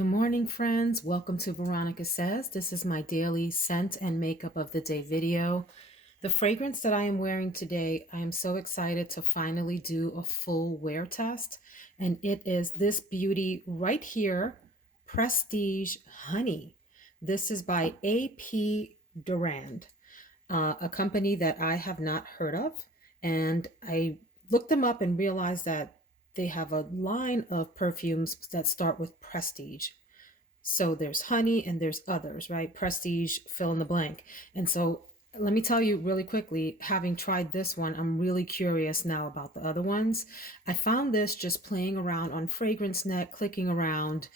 Good morning, friends. Welcome to Veronica Says. This is my daily scent and makeup of the day video. The fragrance that I am wearing today, I am so excited to finally do a full wear test. And it is this beauty right here, Prestige Honey. This is by AP Durand, a company that I have not heard of. And I looked them up and realized that they have a line of perfumes that start with Prestige. So there's honey and there's others, right? Prestige, fill in the blank. And so let me tell you really quickly, having tried this one, I'm really curious now about the other ones. I found this just playing around on FragranceNet, clicking around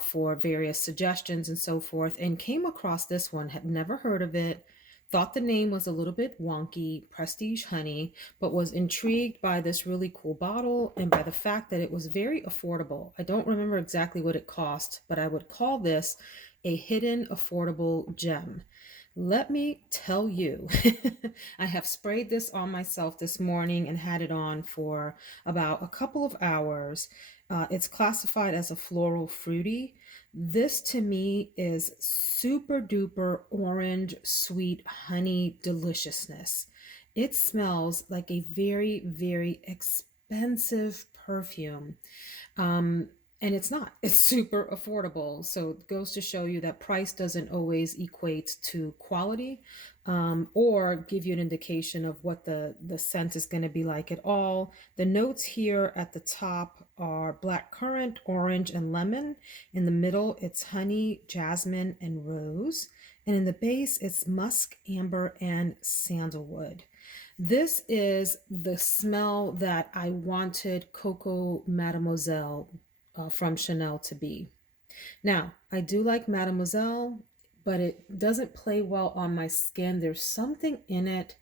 for various suggestions and so forth, and came across this one, had never heard of it. Thought the name was a little bit wonky, Prestige Honey, but was intrigued by this really cool bottle and by the fact that it was very affordable. I don't remember exactly what it cost, but I would call this a hidden affordable gem. Let me tell you, I have sprayed this on myself this morning and had it on for about a couple of hours. It's classified as a floral fruity. This to me is super duper orange, sweet honey deliciousness. It smells like a very, very expensive perfume. And it's not. It's super affordable. So it goes to show you that price doesn't always equate to quality, or give you an indication of what the scent is going to be like at all. The notes here at the top are black currant, orange, and lemon. In the middle, it's honey, jasmine, and rose. And in the base, it's musk, amber, and sandalwood. This is the smell that I wanted Coco Mademoiselle from Chanel to be. Now, I do like Mademoiselle, but it doesn't play well on my skin. There's something in it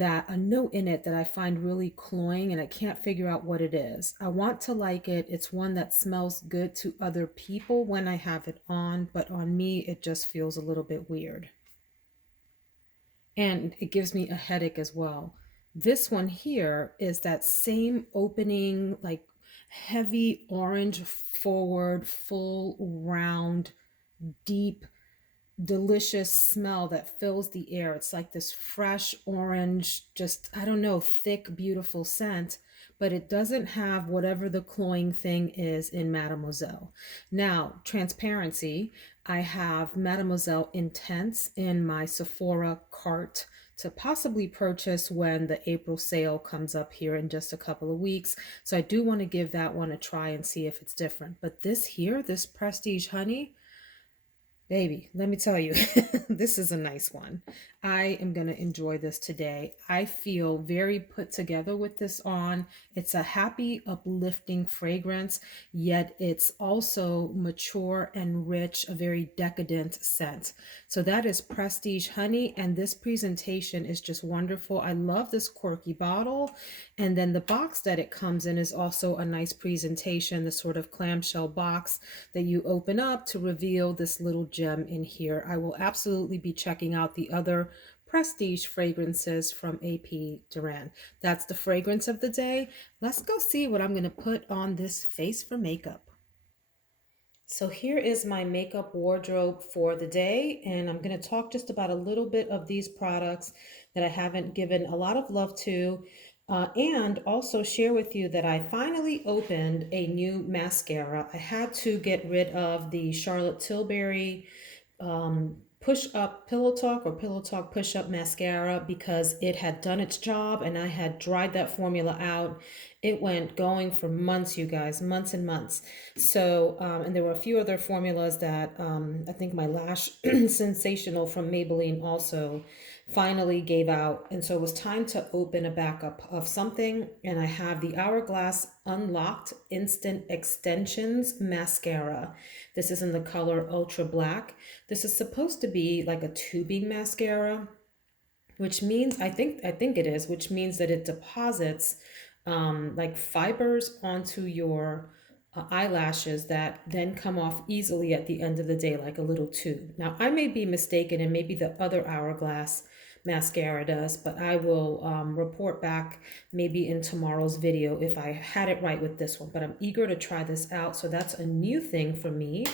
a note in it that I find really cloying and I can't figure out what it is. I want to like it. It's one that smells good to other people when I have it on, but on me, it just feels a little bit weird. And it gives me a headache as well. This one here is that same opening, like heavy orange forward, full, round, deep, delicious smell that fills the air. It's like this fresh orange, just, I don't know, thick, beautiful scent, but it doesn't have whatever the cloying thing is in Mademoiselle. Now, transparency, I have Mademoiselle Intense in my Sephora cart to possibly purchase when the April sale comes up here in just a couple of weeks. So I do want to give that one a try and see if it's different. But this here, this Prestige Honey, baby, let me tell you, this is a nice one. I am going to enjoy this today. I feel very put together with this on. It's a happy, uplifting fragrance, yet it's also mature and rich, a very decadent scent. So that is Prestige Honey, and this presentation is just wonderful. I love this quirky bottle, and then the box that it comes in is also a nice presentation, the sort of clamshell box that you open up to reveal this little gem in here. I will absolutely be checking out the other Prestige fragrances from AP Durand. That's the fragrance of the day. Let's go see what I'm going to put on this face for makeup. So here is my makeup wardrobe for the day, and I'm going to talk just about a little bit of these products that I haven't given a lot of love to, and also share with you that I finally opened a new mascara. I had to get rid of the Charlotte Tilbury push up pillow talk or pillow talk push up mascara because it had done its job and I had dried that formula out. It went going for months, you guys, months and months. So and there were a few other formulas that I think my lash sensational from Maybelline also finally gave out, and so it was time to open a backup of something. And I have the Hourglass Unlocked Instant Extensions mascara. This is in the color Ultra Black. This is supposed to be like a tubing mascara, which means I think it is, which means that it deposits like fibers onto your eyelashes that then come off easily at the end of the day, like a little tube. Now, I may be mistaken, and maybe the other Hourglass mascara does, but I will report back maybe in tomorrow's video if I had it right with this one. But I'm eager to try this out. So that's a new thing for me.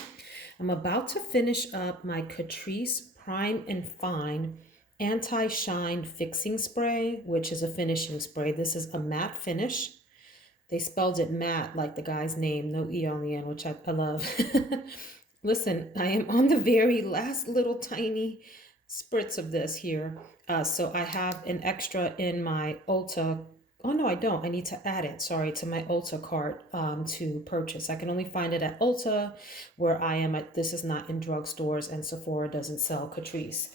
I'm about to finish up my Catrice Prime and Fine Anti-Shine Fixing Spray, which is a finishing spray. This is a matte finish. They spelled it matte like the guy's name, no E on the end, which I love. Listen, I am on the very last little tiny spritz of this here. So I have an extra in my Ulta. Oh, no, I don't. I need to add it, sorry, to my Ulta cart to purchase. I can only find it at Ulta where I am at. This is not in drugstores, and Sephora doesn't sell Catrice.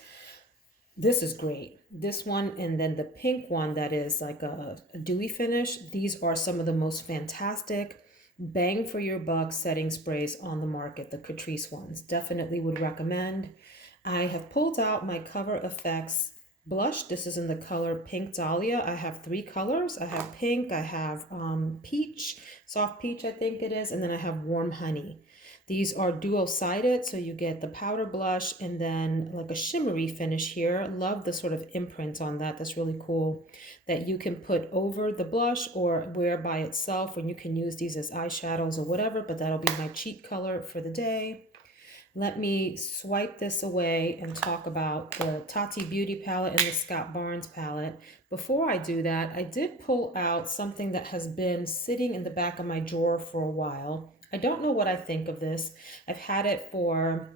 This is great. This one and then the pink one that is like a dewy finish. These are some of the most fantastic bang for your buck setting sprays on the market. The Catrice ones. Definitely would recommend. I have pulled out my Cover Effects blush. This is in the color Pink Dahlia. I have three colors. I have pink, I have peach, soft peach I think it is, and then I have warm honey. These are dual-sided, so you get the powder blush and then like a shimmery finish here. Love the sort of imprint on that. That's really cool that you can put over the blush or wear by itself, and you can use these as eyeshadows or whatever, but that'll be my cheek color for the day. Let me swipe this away and talk about the Tati Beauty palette and the Scott Barnes palette. Before I do that, I did pull out something that has been sitting in the back of my drawer for a while. I don't know what I think of this. I've had it for,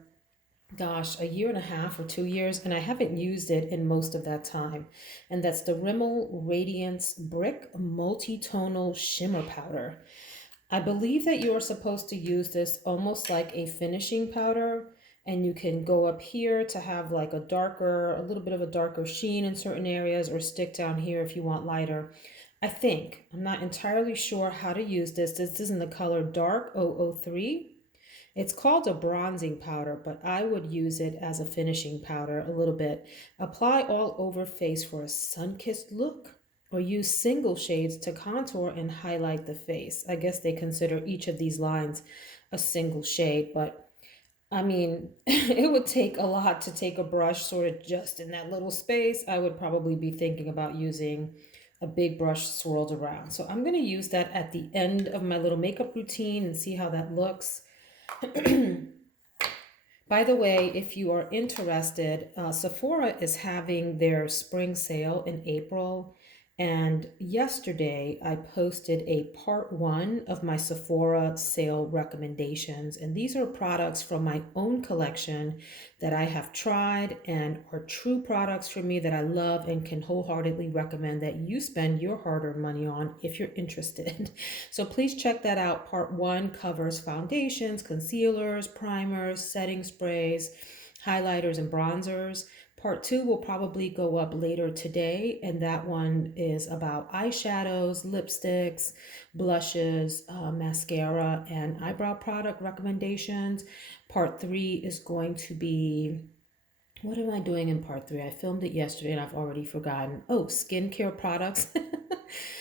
gosh, a year and a half or 2 years, and I haven't used it in most of that time. And that's the Rimmel Radiance Brick Multi-Tonal Shimmer Powder. I believe that you are supposed to use this almost like a finishing powder, and you can go up here to have like a little bit of a darker sheen in certain areas, or stick down here if you want lighter. I'm not entirely sure how to use this. This is in the color Dark 003. It's called a bronzing powder, but I would use it as a finishing powder a little bit. Apply all over face for a sun-kissed look, or use single shades to contour and highlight the face. I guess they consider each of these lines a single shade, but I mean, it would take a lot to take a brush sort of just in that little space. I would probably be thinking about using a big brush swirled around. So I'm going to use that at the end of my little makeup routine and see how that looks. By the way, if you are interested, Sephora is having their spring sale in April. And yesterday I posted a part 1 of my Sephora sale recommendations. And these are products from my own collection that I have tried and are true products for me that I love and can wholeheartedly recommend that you spend your hard-earned money on if you're interested. So please check that out. Part 1 covers foundations, concealers, primers, setting sprays, highlighters, and bronzers. Part 2 will probably go up later today, and that one is about eyeshadows, lipsticks, blushes, mascara, and eyebrow product recommendations. Part 3 is going to be, what am I doing in part 3? I filmed it yesterday and I've already forgotten. Oh, skincare products.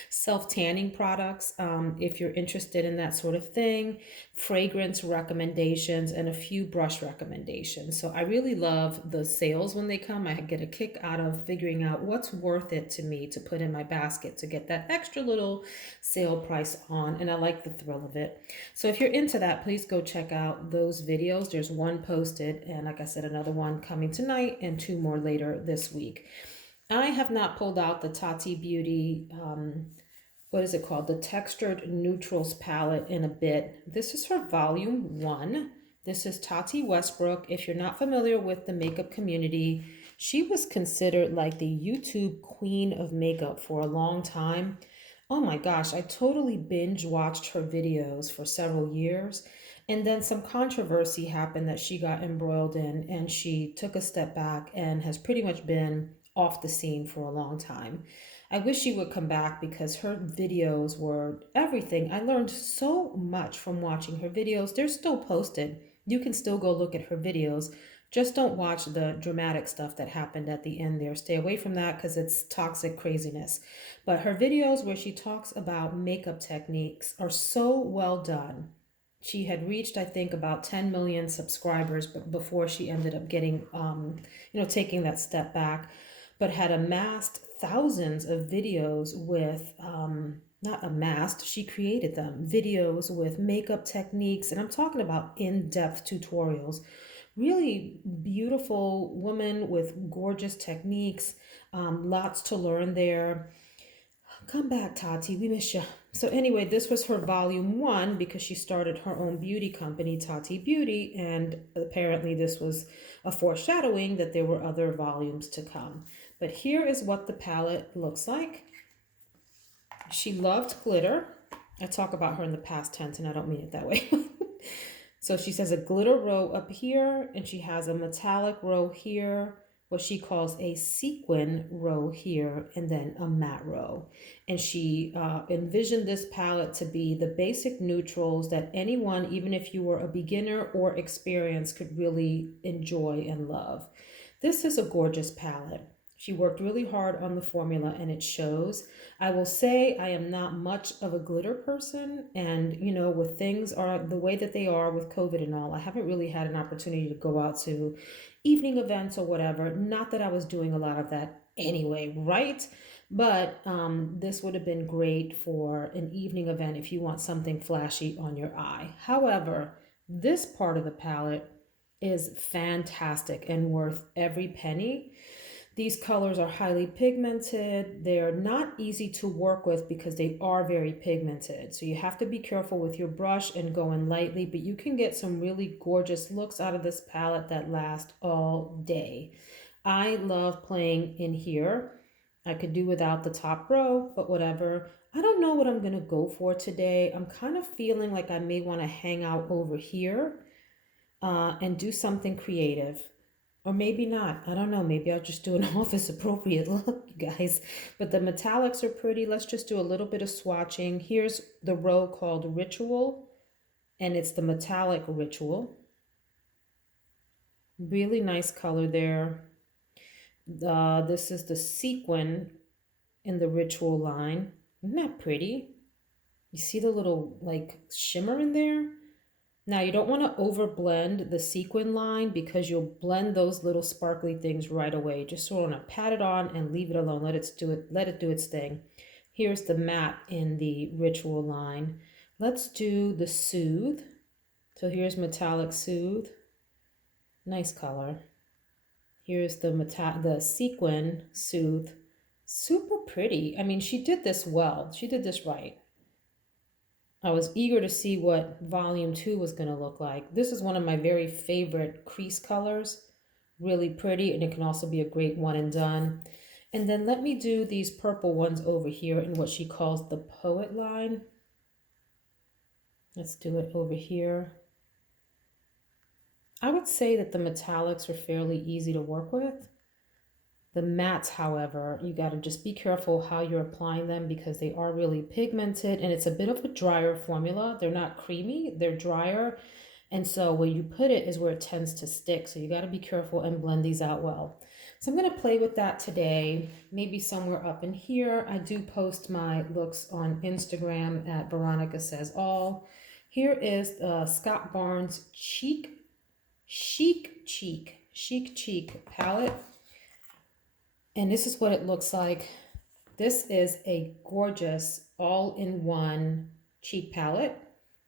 Self-tanning products, if you're interested in that sort of thing, fragrance recommendations, and a few brush recommendations. So I really love the sales when they come. I get a kick out of figuring out what's worth it to me to put in my basket to get that extra little sale price on, and I like the thrill of it. So if you're into that, please go check out those videos. There's one posted, and like I said, another one coming tonight and 2 more later this week. I have not pulled out the Tati Beauty, what is it called? The Textured Neutrals palette in a bit. This is her volume 1. This is Tati Westbrook. If you're not familiar with the makeup community, she was considered like the YouTube queen of makeup for a long time. Oh my gosh, I totally binge watched her videos for several years. And then some controversy happened that she got embroiled in, and she took a step back and has pretty much been off the scene for a long time. I wish she would come back because her videos were everything. I learned so much from watching her videos. They're still posted. You can still go look at her videos. Just don't watch the dramatic stuff that happened at the end there. Stay away from that because it's toxic craziness. But her videos where she talks about makeup techniques are so well done. She had reached, I think, about 10 million subscribers before she ended up getting, taking that step back. but had amassed thousands of videos with, not amassed, she created them, videos with makeup techniques. And I'm talking about in depth tutorials. Really beautiful woman with gorgeous techniques, lots to learn there. Come back, Tati. We miss you. So, anyway, this was her volume one because she started her own beauty company, Tati Beauty. And apparently, this was a foreshadowing that there were other volumes to come. But here is what the palette looks like. She loved glitter. I talk about her in the past tense, and I don't mean it that way. So she says a glitter row up here, and she has a metallic row here, what she calls a sequin row here, and then a matte row. And she envisioned this palette to be the basic neutrals that anyone, even if you were a beginner or experienced, could really enjoy and love. This is a gorgeous palette. She worked really hard on the formula and it shows. I will say I am not much of a glitter person, and with things are the way that they are with COVID and all, I haven't really had an opportunity to go out to evening events or whatever. Not that I was doing a lot of that anyway, right? But this would have been great for an evening event if you want something flashy on your eye. However, this part of the palette is fantastic and worth every penny. These colors are highly pigmented. They're not easy to work with because they are very pigmented. So you have to be careful with your brush and go in lightly, but you can get some really gorgeous looks out of this palette that last all day. I love playing in here. I could do without the top row, but whatever. I don't know what I'm going to go for today. I'm kind of feeling like I may want to hang out over here and do something creative. Or maybe not. I don't know. Maybe I'll just do an office appropriate look, you guys. But the metallics are pretty. Let's just do a little bit of swatching. Here's the row called Ritual, and it's the metallic Ritual. Really nice color there. This is the sequin in the Ritual line. Isn't that pretty? You see the little like shimmer in there? Now you don't want to overblend the sequin line because you'll blend those little sparkly things right away. Just sort of pat it on and leave it alone. Let it do its thing. Here's the matte in the Ritual line. Let's do the Soothe. So here's metallic Soothe. Nice color. Here's the sequin Soothe. Super pretty. I mean, she did this well. She did this right. I was eager to see what volume 2 was going to look like. This is one of my very favorite crease colors. Really pretty, and it can also be a great one and done. And then let me do these purple ones over here in what she calls the Poet line. Let's do it over here. I would say that the metallics are fairly easy to work with. The mattes, however, you got to just be careful how you're applying them because they are really pigmented and it's a bit of a drier formula. They're not creamy, they're drier. And so where you put it is where it tends to stick. So you got to be careful and blend these out well. So I'm going to play with that today, maybe somewhere up in here. I do post my looks on Instagram at Veronica Says All. Here is Scott Barnes Chic palette. And this is what it looks like. This is a gorgeous all-in-one cheek palette.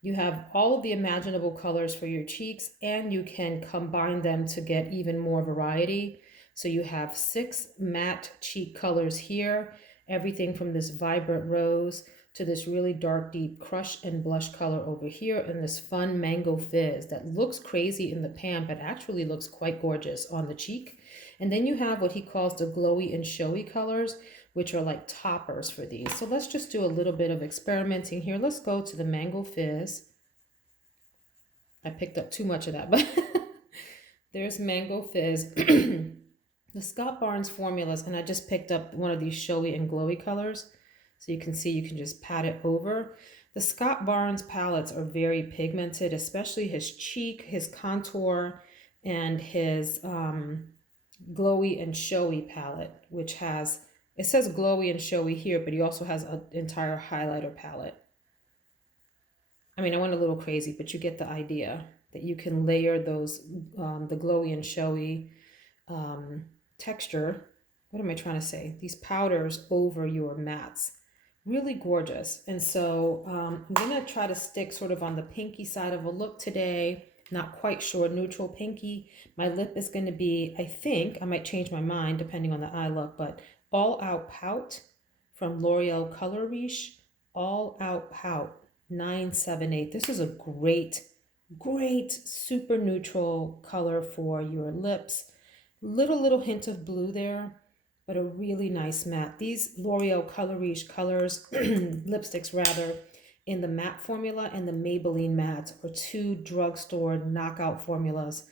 You have all of the imaginable colors for your cheeks, and you can combine them to get even more variety. So you have 6 matte cheek colors here, everything from this vibrant rose to this really dark, deep crush and blush color over here, and this fun mango fizz that looks crazy in the pan, but actually looks quite gorgeous on the cheek. And then you have what he calls the glowy and showy colors, which are like toppers for these. So let's just do a little bit of experimenting here. Let's go to the mango fizz. I picked up too much of that, but there's mango fizz. The Scott Barnes formulas, and I just picked up one of these showy and glowy colors. So you can see you can just pat it over. The Scott Barnes palettes are very pigmented, especially his cheek, his contour, and his glowy and showy palette, which has, it says glowy and showy here, but he also has an entire highlighter palette. I mean, I went a little crazy, but you get the idea that you can layer those, the glowy and showy texture what am I trying to say? These powders over your mattes. Really gorgeous. And so I'm going to try to stick sort of on the pinky side of a look today. Not quite sure, neutral pinky. My lip is going to be, I think, I might change my mind depending on the eye look, but All Out Pout from L'Oreal Color Riche. All Out Pout 978. This is a great, super neutral color for your lips. Little hint of blue there, but a really nice matte. These L'Oreal Color Riche colors, lipsticks rather, in the matte formula and the Maybelline matte are two drugstore knockout formulas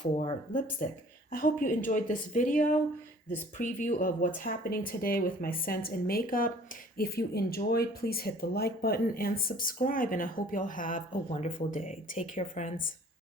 for lipstick. I hope you enjoyed this video, this preview of what's happening today with my scent and makeup. If you enjoyed, please hit the like button and subscribe, and I hope y'all have a wonderful day. Take care, friends.